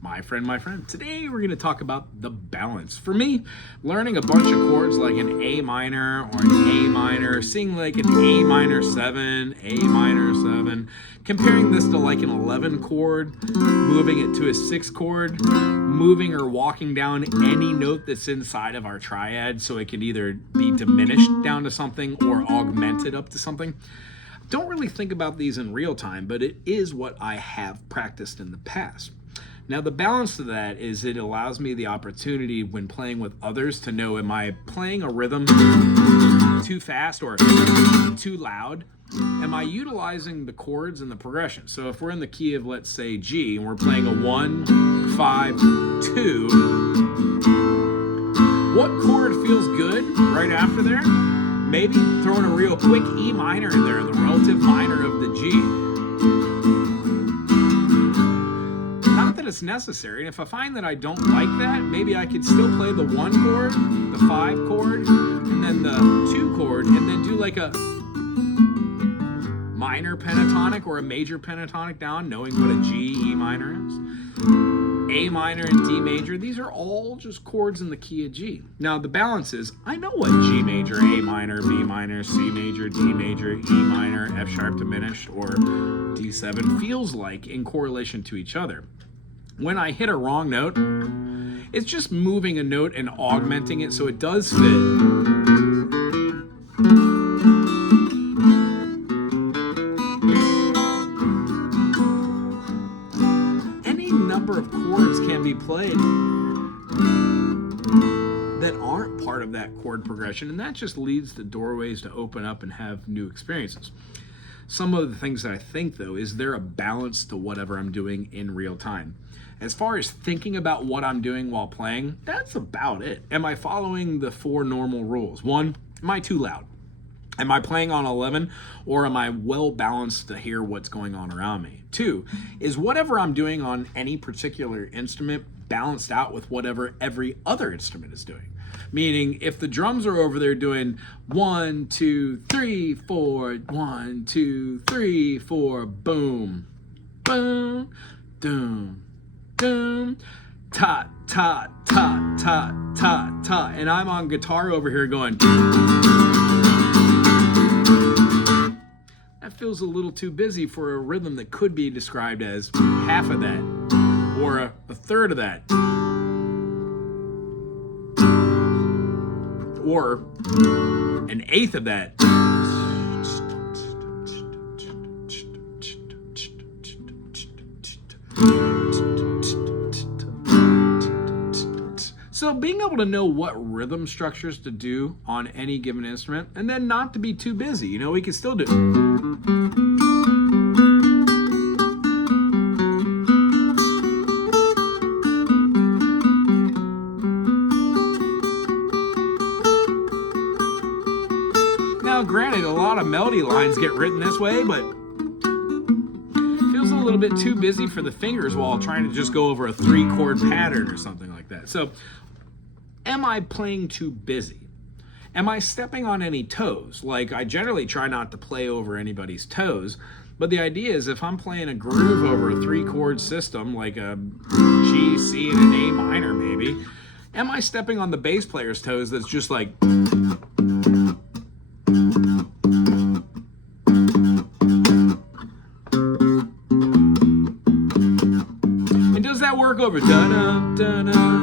my friend. Today we're going to talk about the balance. For me, learning a bunch of chords like an A minor or an A minor, seeing like an A minor 7, A minor 7, comparing this to like an 11 chord, moving it to a 6 chord, moving or walking down any note that's inside of our triad so it can either be diminished down to something or augmented up to something. Don't really think about these in real time, but it is what I have practiced in the past. Now, the balance to that is it allows me the opportunity when playing with others to know, am I playing a rhythm too fast or too loud? Am I utilizing the chords and the progression? So if we're in the key of, let's say, G, and we're playing a 1, 5, 2, what chord feels good right after there? Maybe throwing a real quick E minor in there, the relative minor of the G. Not that it's necessary, and if I find that I don't like that, maybe I could still play the 1 chord, the 5 chord, and then the 2 chord, and then do like a minor pentatonic or a major pentatonic down, knowing what a G, E minor is. A minor and D major, these are all just chords in the key of G. Now the balance is, I know what G major, A minor, B minor, C major, D major, E minor, F sharp diminished, or D7 feels like in correlation to each other. When I hit a wrong note, it's just moving a note and augmenting it so it does fit. Of chords can be played that aren't part of that chord progression, and that just leads the doorways to open up and have new experiences. Some of the things that I think, though, is there a balance to whatever I'm doing in real time? As far as thinking about what I'm doing while playing, that's about it. Am I following the 4 normal rules? 1, am I too loud? Am I playing on 11, or am I well balanced to hear what's going on around me? 2, is whatever I'm doing on any particular instrument balanced out with whatever every other instrument is doing? Meaning, if the drums are over there doing 1, 2, 3, 4, 1, 2, 3, 4, boom, boom, doom, doom, ta, ta, ta, ta, ta, ta, and I'm on guitar over here going, that feels a little too busy for a rhythm that could be described as half of that, or a third of that, or an eighth of that. So being able to know what rhythm structures to do on any given instrument, and then not to be too busy. You know, we can still do. Now, granted, a lot of melody lines get written this way, but it feels a little bit too busy for the fingers while trying to just go over a 3-chord pattern or something like that. So, am I playing too busy? Am I stepping on any toes? Like, I generally try not to play over anybody's toes, but the idea is if I'm playing a groove over a 3-chord system, like a G, C, and an A minor maybe, am I stepping on the bass player's toes that's just like... And does that work over da-da, da-da,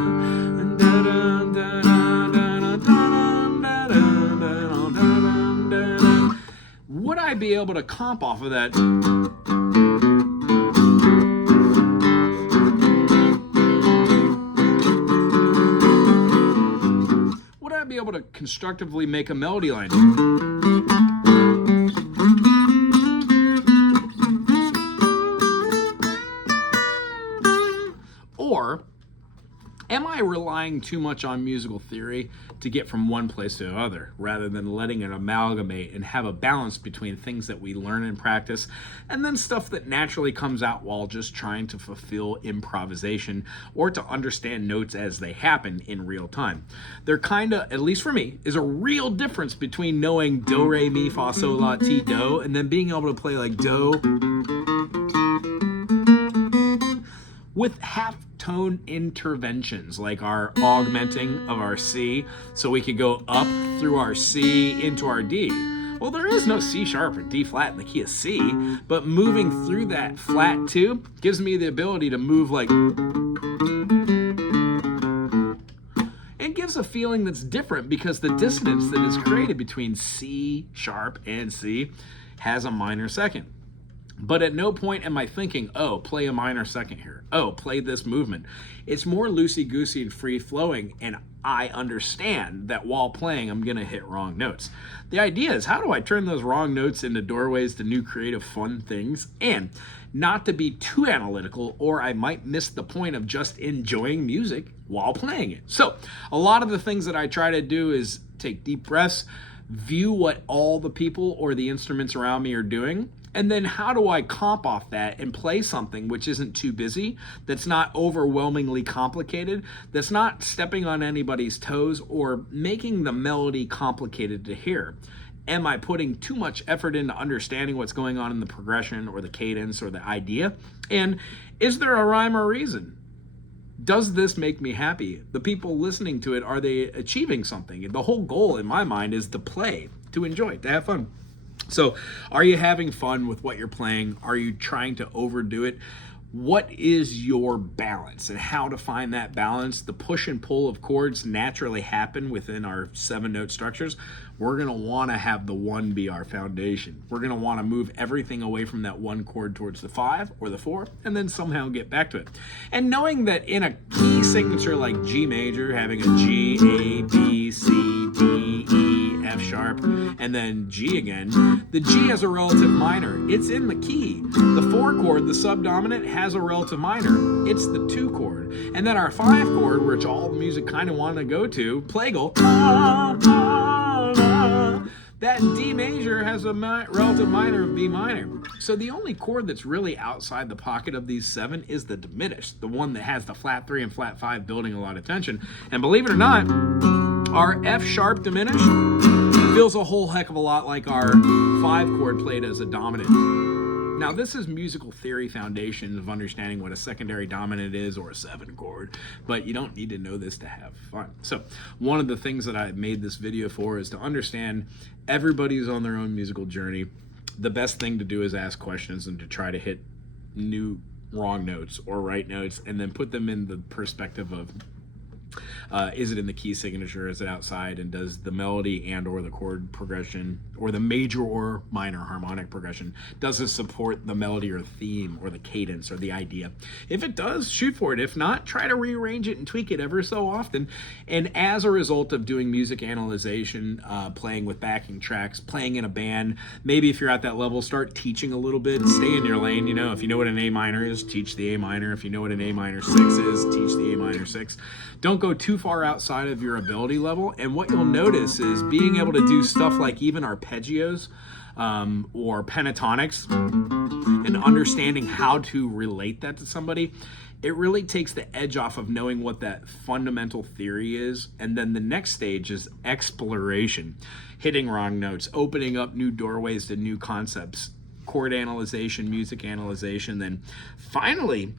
would I be able to comp off of that? Would I be able to constructively make a melody line? Or am I relying too much on musical theory to get from one place to another, rather than letting it amalgamate and have a balance between things that we learn and practice, and then stuff that naturally comes out while just trying to fulfill improvisation or to understand notes as they happen in real time? There kinda, at least for me, is a real difference between knowing do, re, mi, fa, sol, la, ti, do, and then being able to play like do, with half-tone interventions, like our augmenting of our C, so we could go up through our C into our D. Well, there is no C sharp or D flat in the key of C, but moving through that flat 2 gives me the ability to move like, and gives a feeling that's different because the dissonance that is created between C sharp and C has a minor second. But at no point am I thinking, oh, play a minor second here. Oh, play this movement. It's more loosey-goosey and free-flowing, and I understand that while playing, I'm going to hit wrong notes. The idea is, how do I turn those wrong notes into doorways to new creative fun things? And not to be too analytical, or I might miss the point of just enjoying music while playing it. So a lot of the things that I try to do is take deep breaths, view what all the people or the instruments around me are doing, and then how do I comp off that and play something which isn't too busy, that's not overwhelmingly complicated, that's not stepping on anybody's toes or making the melody complicated to hear. Am I putting too much effort into understanding what's going on in the progression or the cadence or the idea? And is there a rhyme or reason? Does this make me happy? The people listening to it, are they achieving something? The whole goal in my mind is to play, to enjoy, to have fun. So are you having fun with what you're playing? Are you trying to overdo it? What is your balance, and how to find that balance? The push and pull of chords naturally happen within our 7-note structures. We're going to want to have the 1 be our foundation. We're going to want to move everything away from that 1 chord towards the 5 or the 4, and then somehow get back to it. And knowing that in a key signature like G major, having a G, A, B, C, D, E, F sharp, and then G again, the G has a relative minor. It's in the key. The 4 chord, the subdominant, has a relative minor. It's the 2 chord. And then our 5 chord, which all the music kind of want to go to, plagal, that D major has a relative minor of B minor. So the only chord that's really outside the pocket of these 7 is the diminished, the one that has the flat 3 and flat 5 building a lot of tension. And believe it or not, our F sharp diminished feels a whole heck of a lot like our 5 chord played as a dominant. Now, this is musical theory foundation of understanding what a secondary dominant is or a 7 chord, but you don't need to know this to have fun. So one of the things that I made this video for is to understand everybody's on their own musical journey. The best thing to do is ask questions and to try to hit new wrong notes or right notes, and then put them in the perspective of is it in the key signature, is it outside, and does the melody and or the chord progression or the major or minor harmonic progression, does it support the melody or theme or the cadence or the idea? If it does, shoot for it. If not, try to rearrange it and tweak it ever so often. And as a result of doing music analyzation, playing with backing tracks, playing in a band, maybe if you're at that level, start teaching a little bit, stay in your lane. You know, if you know what an A minor is, teach the A minor. If you know what an A minor 6 is, teach the A minor 6. Don't go too far outside of your ability level, and what you'll notice is being able to do stuff like even arpeggios or pentatonics and understanding how to relate that to somebody, it really takes the edge off of knowing what that fundamental theory is. And then the next stage is exploration, hitting wrong notes, opening up new doorways to new concepts, chord analyzation, music analyzation. Then finally,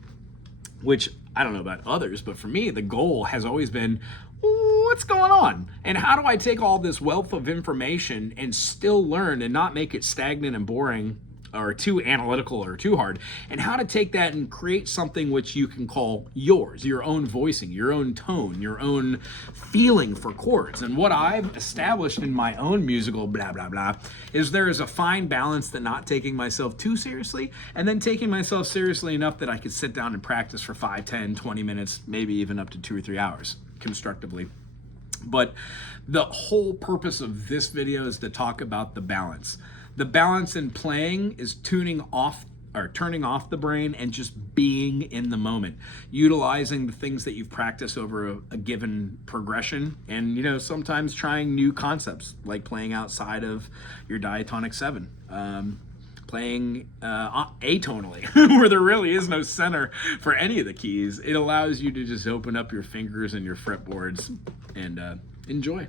which I don't know about others, but for me, the goal has always been, what's going on? And how do I take all this wealth of information and still learn and not make it stagnant and boring or too analytical or too hard? And how to take that and create something which you can call yours, your own voicing, your own tone, your own feeling for chords. And what I've established in my own musical blah, blah, blah, is there is a fine balance to not taking myself too seriously and then taking myself seriously enough that I could sit down and practice for 5, 10, 20 minutes, maybe even up to 2 or 3 hours constructively. But the whole purpose of this video is to talk about the balance. The balance in playing is tuning off or turning off the brain and just being in the moment, utilizing the things that you've practiced over a given progression, and, you know, sometimes trying new concepts like playing outside of your diatonic 7, playing atonally where there really is no center for any of the keys. It allows you to just open up your fingers and your fretboards and enjoy.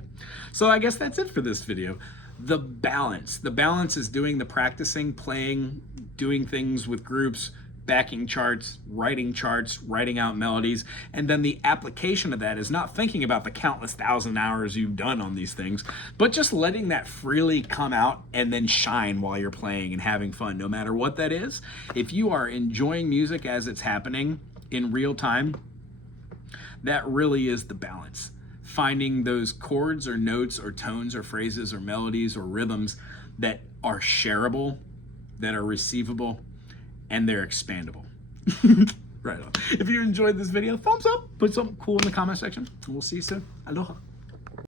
So I guess that's it for this video. The balance is doing the practicing, playing, doing things with groups, backing charts, writing out melodies, and then the application of that is not thinking about the countless thousand hours you've done on these things, but just letting that freely come out and then shine while you're playing and having fun, no matter what that is. If you are enjoying music as it's happening in real time, that really is the balance. Finding those chords or notes or tones or phrases or melodies or rhythms that are shareable, that are receivable, and they're expandable. Right on. If you enjoyed this video, thumbs up, put something cool in the comment section, and we'll see you soon. Aloha.